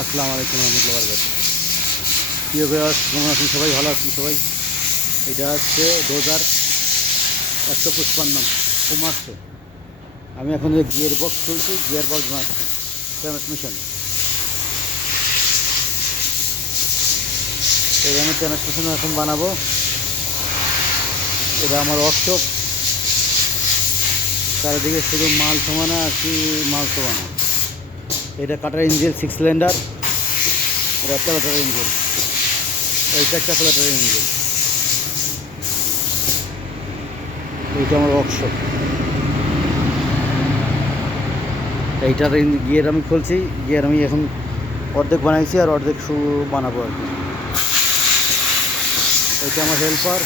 আসসালামু আলাইকুম রহমতুল্লাহ বরকাতুহু। প্রিয় ভিউয়ার্স, কেমন আছেন সবাই? ভালো আছেন সবাই? এটা হচ্ছে 2155 কমার্সে। আমি এখন যে গিয়ার বক্স খুলছি, গিয়ার বক্স বানাচ্ছি, ট্রান্সমিশন। এই আমি ট্রান্সমিশন এখন বানাবো। এটা আমার ওয়ার্কশপ, চারিদিকে শুধু মাল সমানা আর কি, মাল সমানা। এটা কাটার ইঞ্জিন 6 সিলিন্ডার, এটা একটা কাটার ইঞ্জিন, এইটা একটা প্লেটার ইঞ্জিন। এইটা আমার ওয়ার্কশপ। এইটার গিয়ার আমি খুলছি, গিয়ার আমি এখন অর্ধেক বানাইছি আর অর্ধেক বানাবো আর কি। এটা আমার হেল্পার,